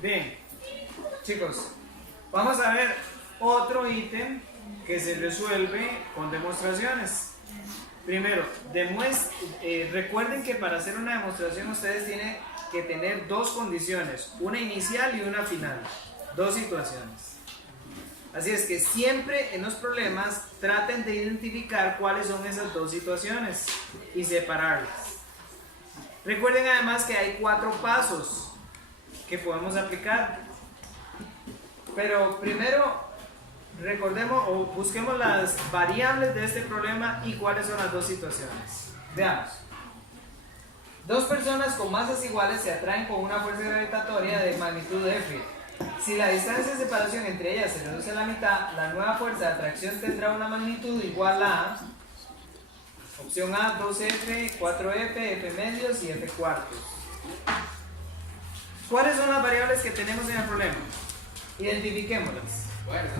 Bien, chicos, vamos a ver otro ítem que se resuelve con demostraciones. Primero, recuerden que para hacer una demostración ustedes tienen que tener dos condiciones, una inicial y una final, dos situaciones. Así es que siempre en los problemas traten de identificar cuáles son esas dos situaciones y separarlas. Recuerden además que hay 4 pasos que podemos aplicar. Pero primero recordemos o busquemos las variables de este problema y cuáles son las dos situaciones. Veamos. Dos personas con masas iguales se atraen con una fuerza gravitatoria de magnitud F. Si la distancia de separación entre ellas se reduce a la mitad, la nueva fuerza de atracción tendrá una magnitud igual a opción A, 2F, 4F, F medios y F cuartos. ¿Cuáles son las variables que tenemos en el problema? Identifiquémoslas. Fuerza.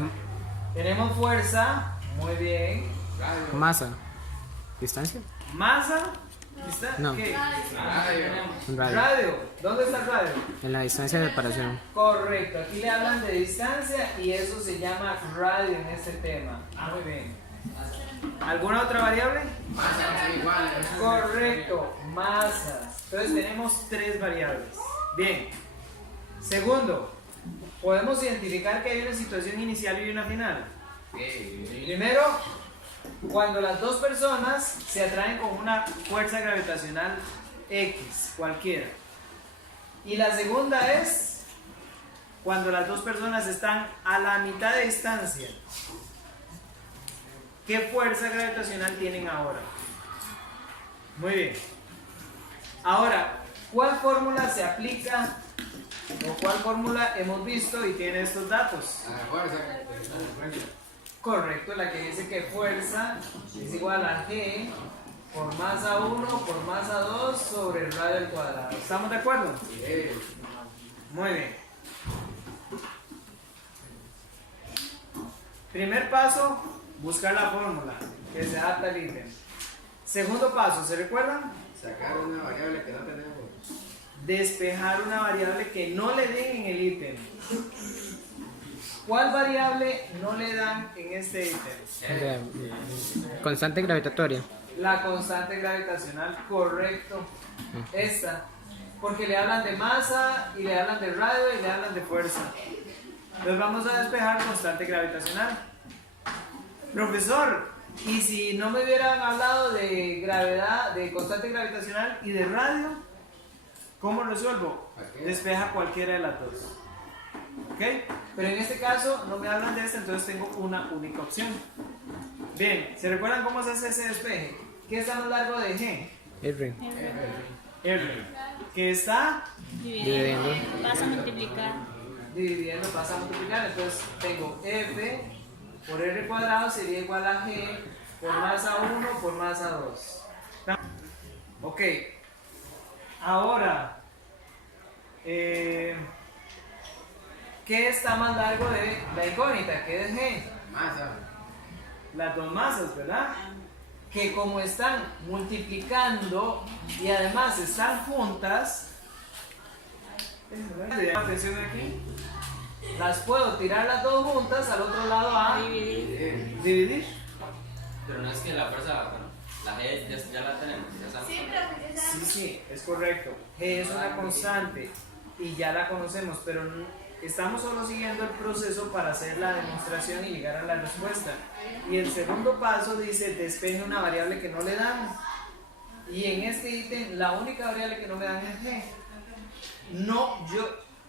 Tenemos fuerza, muy bien. Radio. Masa. ¿Distancia? Masa, No. ¿qué? Radio. Radio. ¿Dónde está el radio? En la distancia de separación. Correcto, aquí le hablan de distancia y eso se llama radio en este tema. Muy bien. ¿Alguna otra variable? Masa igual. Correcto, masas. Entonces tenemos 3 variables. Bien. Segundo, podemos identificar que hay una situación inicial y una final. Primero, cuando las dos personas se atraen con una fuerza gravitacional X, cualquiera. Y la segunda es cuando las dos personas están a la mitad de distancia. ¿Qué fuerza gravitacional tienen ahora? Muy bien. Ahora, ¿cuál fórmula se aplica o cuál fórmula hemos visto y tiene estos datos? A la fuerza. Correcto, la que dice que fuerza es igual a G por masa 1 por masa 2 sobre el radio al cuadrado. ¿Estamos de acuerdo? Muy bien. Primer paso, buscar la fórmula que se adapta al ítem. Segundo paso, ¿se recuerdan? Sacar una variable que no tenemos. Despejar una variable que no le den en el ítem. ¿Cuál variable no le dan en este ítem? Constante gravitatoria. La constante gravitacional, correcto. Esta. Porque le hablan de masa y le hablan de radio y le hablan de fuerza. Entonces vamos a despejar constante gravitacional. Profesor, ¿y si no me hubieran hablado de gravedad, de constante gravitacional y de radio? ¿Cómo resuelvo? Despeja cualquiera de las dos. ¿Ok? Pero en este caso no me hablan de esta, entonces tengo una única opción. Bien, ¿se recuerdan cómo se hace ese despeje? ¿Qué está más largo de G? R. R. ¿Qué está? Dividiendo. Vas a multiplicar. Dividiendo, pasa a multiplicar. Entonces tengo F por R cuadrado sería igual a G por masa 1 por masa 2. Ok. Ahora, ¿qué está más largo de la incógnita? ¿Qué es G? Masa. Las dos masas, ¿verdad? Que como están multiplicando y además están juntas, atención aquí, las puedo tirar las dos juntas al otro lado a dividir. Pero no es que la fuerza, bueno, la G ya la tenemos, ya sabemos. Sí, es correcto. G es una constante y ya la conocemos, pero estamos solo siguiendo el proceso para hacer la demostración y llegar a la respuesta. Y el segundo paso dice despeje una variable que no le dan. Y en este ítem la única variable que no me dan es G. No,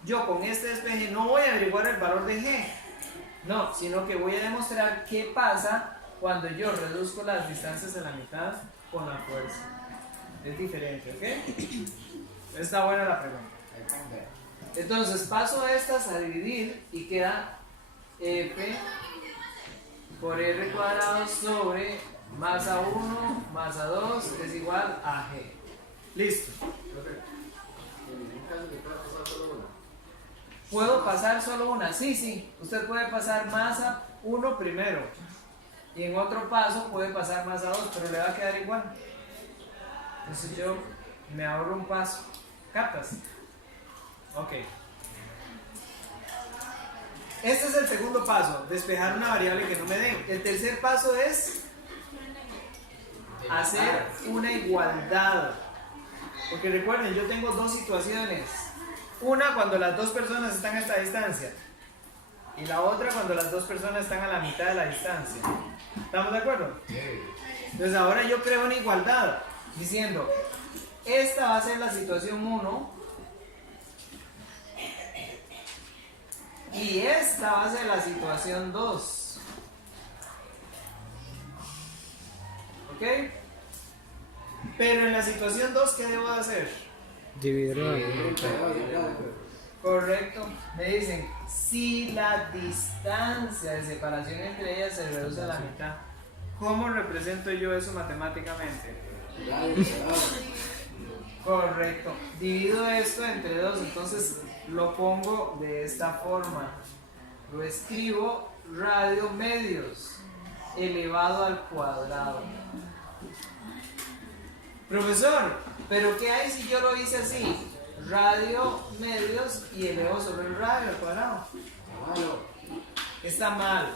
yo con este despeje no voy a averiguar el valor de G. No, sino que voy a demostrar qué pasa cuando yo reduzco las distancias a la mitad con la fuerza. Es diferente, ¿ok? Está buena la pregunta. Entonces paso a estas a dividir y queda F por R cuadrado sobre masa 1 masa 2 es igual a G. Listo. ¿Puedo pasar solo una? Sí. Usted puede pasar masa 1 primero y en otro paso puede pasar masa 2, pero le va a quedar igual. Entonces yo me ahorro un paso. ¿Captas? Ok. Este es el segundo paso, despejar una variable que no me den. El tercer paso es hacer una igualdad. Porque recuerden, yo tengo dos situaciones. Una cuando las dos personas están a esta distancia. Y la otra cuando las dos personas están a la mitad de la distancia. ¿Estamos de acuerdo? Entonces ahora yo creo una igualdad diciendo, esta va a ser la situación 1 y esta va a ser la situación 2. ¿Ok? Pero en la situación 2, ¿qué debo de hacer? Dividirlo. Correcto. Me dicen, si la distancia de separación entre ellas se reduce a la mitad, ¿cómo represento yo eso matemáticamente? Correcto. Divido esto entre 2, entonces lo pongo de esta forma. Lo escribo radio medios elevado al cuadrado. Profesor, ¿pero qué hay si yo lo hice así? Radio medios y elevo sobre el radio al cuadrado. Está mal,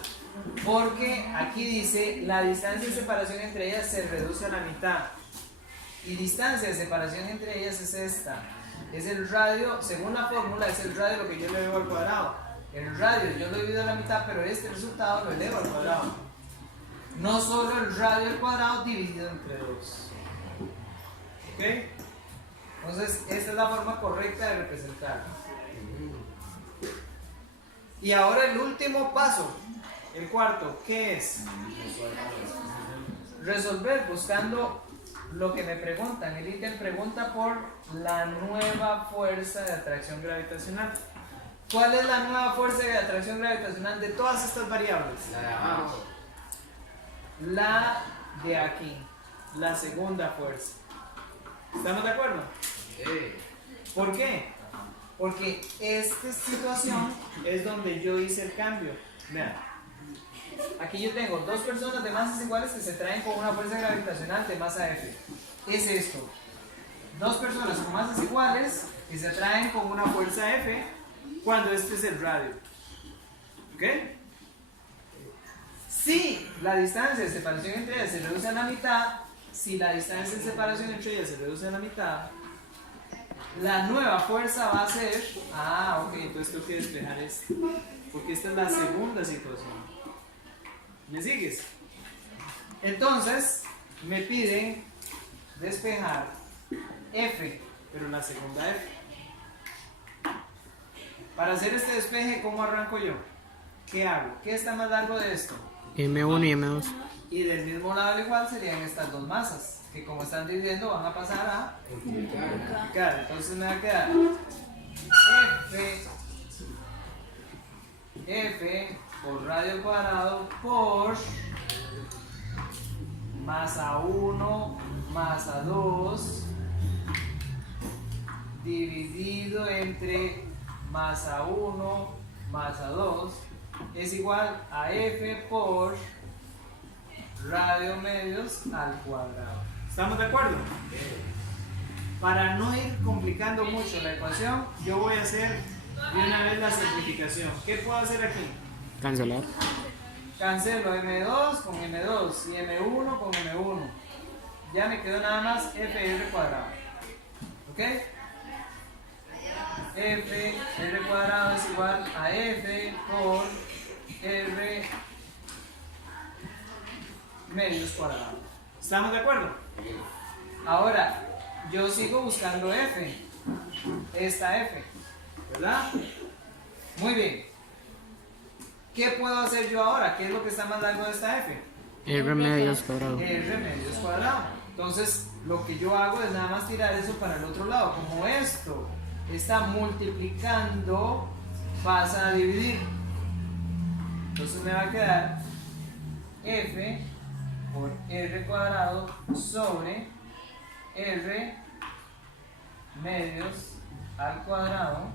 porque aquí dice la distancia de separación entre ellas se reduce a la mitad. Y distancia de separación entre ellas es esta. Es el radio, según la fórmula, es el radio lo que yo le elevo al cuadrado. El radio yo lo divido a la mitad, pero este resultado lo elevo al cuadrado. No solo el radio al cuadrado dividido entre 2. ¿Ok? Entonces, esta es la forma correcta de representar. Y ahora el último paso, el cuarto, ¿qué es? Resolver buscando lo que me preguntan. El ítem pregunta por la nueva fuerza de atracción gravitacional. ¿Cuál es la nueva fuerza de atracción gravitacional de todas estas variables? La de abajo. La de aquí, la segunda fuerza. ¿Estamos de acuerdo? Sí. ¿Por qué? Porque esta situación es donde yo hice el cambio. Vean, aquí yo tengo dos personas de masas iguales que se traen con una fuerza gravitacional de masa F. Es esto. Dos personas con masas iguales que se traen con una fuerza F cuando este es el radio. ¿Ok? Si la distancia de separación entre ellas se reduce a la mitad, si la distancia de separación entre ellas se reduce a la mitad, la nueva fuerza va a ser... ok, entonces tengo que despejar esto. Porque esta es la segunda situación. ¿Me sigues? Entonces, me piden despejar F, pero la segunda F. Para hacer este despeje, ¿cómo arranco yo? ¿Qué hago? ¿Qué está más largo de esto? M1 y M2. Y del mismo lado al igual serían estas dos masas, que como están dividiendo van a pasar a multiplicar. Entonces me va a quedar F por radio al cuadrado por masa 1 masa 2 dividido entre masa 1 masa 2 es igual a F por radio medios al cuadrado. ¿Estamos de acuerdo? Para no ir complicando mucho la ecuación, yo voy a hacer de una vez la simplificación. ¿Qué puedo hacer aquí? Cancelar. Cancelo M2 con M2 y M1 con M1. Ya me quedó nada más FR cuadrado. ¿Ok? FR cuadrado es igual a F por R medios cuadrados. ¿Estamos de acuerdo? Ahora, yo sigo buscando F. Esta F. ¿Verdad? Muy bien. ¿Qué puedo hacer yo ahora? ¿Qué es lo que está más largo de esta F? R medios cuadrado. R medios cuadrado. Entonces, lo que yo hago es nada más tirar eso para el otro lado. Como esto está multiplicando, pasa a dividir. Entonces me va a quedar F por R cuadrado sobre R medios al cuadrado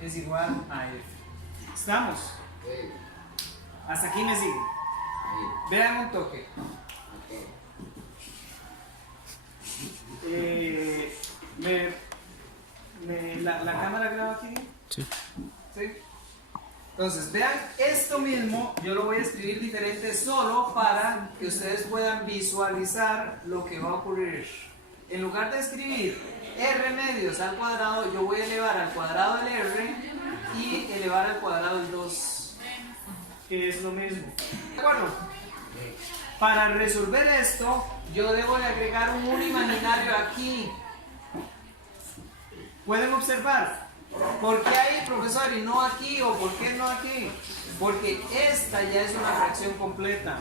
es igual a F. ¿Estamos? Sí. Hasta aquí me siguen. Vean un toque. La cámara graba aquí. Sí. ¿Sí? Entonces, vean, esto mismo yo lo voy a escribir diferente solo para que ustedes puedan visualizar lo que va a ocurrir. En lugar de escribir r medios al cuadrado, yo voy a elevar al cuadrado el r y elevar al cuadrado el 2, que es lo mismo. ¿De acuerdo? Para resolver esto, yo debo de agregar un 1 imaginario aquí. ¿Pueden observar? ¿Por qué ahí, profesor, y no aquí? ¿O por qué no aquí? Porque esta ya es una fracción completa.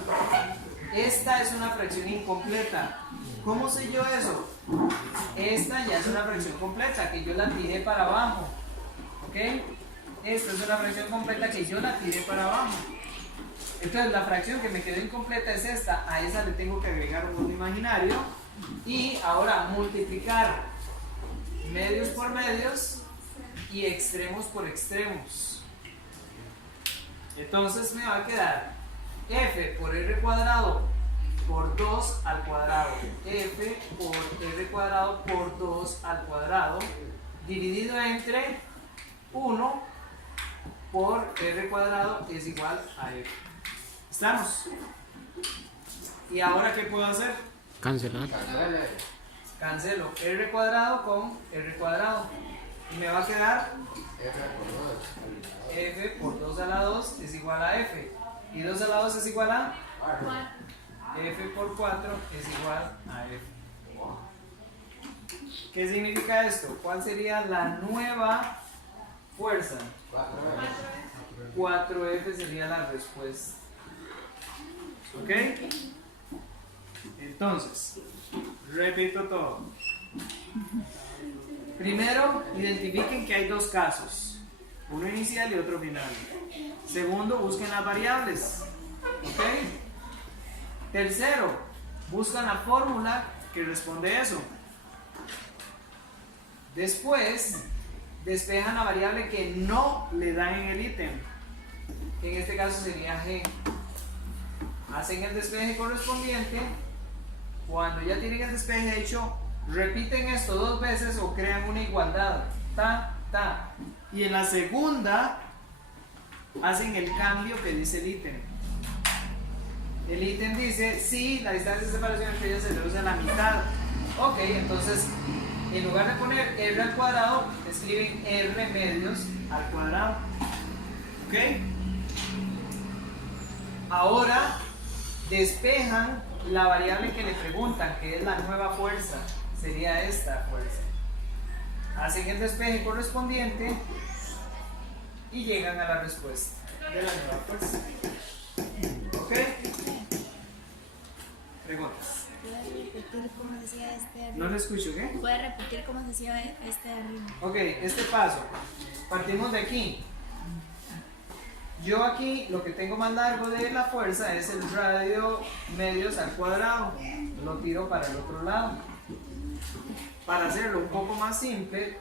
Esta es una fracción incompleta. ¿Cómo sé yo eso? Esta ya es una fracción completa que yo la tiré para abajo. ¿Ok? Esta es una fracción completa que yo la tiré para abajo. Entonces la fracción que me quedó incompleta es esta. A esa le tengo que agregar un 1 imaginario. Y ahora multiplicar medios por medios y extremos por extremos. Entonces me va a quedar f por r cuadrado por 2 al cuadrado, f por r cuadrado por 2 al cuadrado, dividido entre 1 por r cuadrado es igual a f. ¿Estamos? ¿Y ahora qué puedo hacer? Cancelar. Cancelo r cuadrado con r cuadrado y me va a quedar f por 2 a la 2 es igual a f, y 2 a la 2 es igual a f por 4 es igual a f. ¿Qué significa esto? ¿Cuál sería la nueva fuerza? 4f sería la respuesta. ¿Ok? Entonces, repito todo. Primero, identifiquen que hay dos casos, uno inicial y otro final. Segundo, busquen las variables. ¿Ok? Tercero, buscan la fórmula que responde eso. Después, despejan la variable que no le dan en el ítem, que en este caso sería g. Hacen el despeje correspondiente. Cuando ya tienen el despeje hecho, repiten esto 2 veces o crean una igualdad. Ta, ta. Y en la segunda, hacen el cambio que dice el ítem. El ítem dice, si la distancia de separación entre ellas se reduce a la mitad. Ok, entonces, en lugar de poner r al cuadrado, escriben r medios al cuadrado. Ok. Ahora, despejan la variable que le preguntan, que es la nueva fuerza. Sería esta fuerza. Hacen el despeje correspondiente y llegan a la respuesta de la nueva fuerza. ¿Ok? Preguntas. ¿Puedes repetir cómo se hacía este de No arriba? lo escucho, ¿qué? ¿Puedes repetir cómo se hacía este de arriba? Ok, este paso. Partimos de aquí. Yo aquí lo que tengo más largo de la fuerza es el radio medios al cuadrado. Lo tiro para el otro lado. Para hacerlo un poco más simple,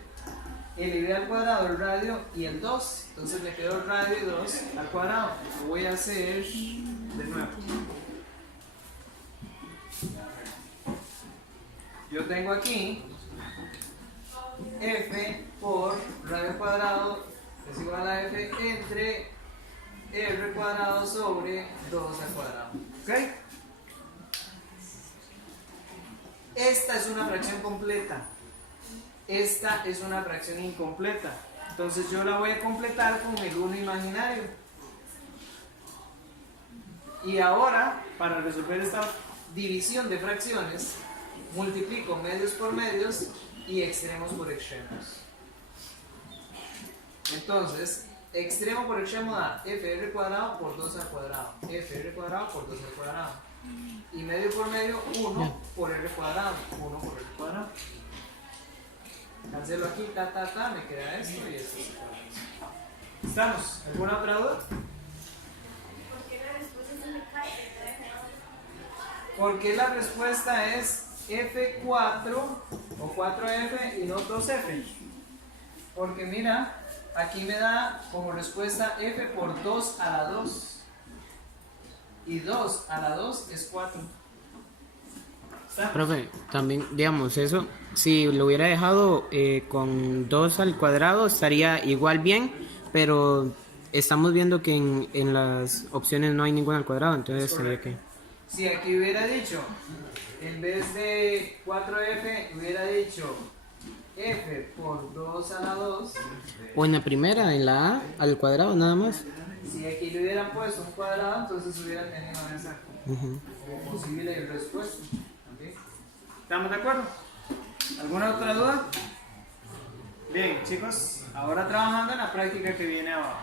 elevé al cuadrado el radio y el 2. Entonces me quedó el radio y 2 al cuadrado. Lo voy a hacer de nuevo. Yo tengo aquí f por radio al cuadrado es igual a f entre r cuadrado sobre 2 al cuadrado. ¿Ok? Esta es una fracción completa. Esta es una fracción incompleta. Entonces yo la voy a completar con el 1 imaginario. Y ahora, para resolver esta división de fracciones, multiplico medios por medios y extremos por extremos. Entonces, extremo por extremo da fr cuadrado por 2 al cuadrado, fr cuadrado por 2 al cuadrado. Y medio por medio, 1 por r cuadrado, 1 por r cuadrado. Cancelo aquí, ta, ta, ta, me queda esto y esto. ¿Estamos? ¿Alguna otra duda? ¿Por qué la respuesta es F4 o 4F y no 2F? Porque mira, aquí me da como respuesta F por 2 a la 2. Y 2 a la 2 es 4. ¿Está? Profe, también, digamos, eso, si lo hubiera dejado con 2 al cuadrado, estaría igual bien, pero estamos viendo que en las opciones no hay ninguna al cuadrado, entonces sería que... Si aquí hubiera dicho, en vez de 4f, hubiera dicho f por 2 a la 2. O en la primera, en la A, al cuadrado nada más. Si aquí le hubieran puesto un cuadrado, entonces hubiera tenido esa posible respuesta. ¿Okay? ¿Estamos de acuerdo? ¿Alguna otra duda? Bien, chicos, ahora trabajando en la práctica que viene abajo.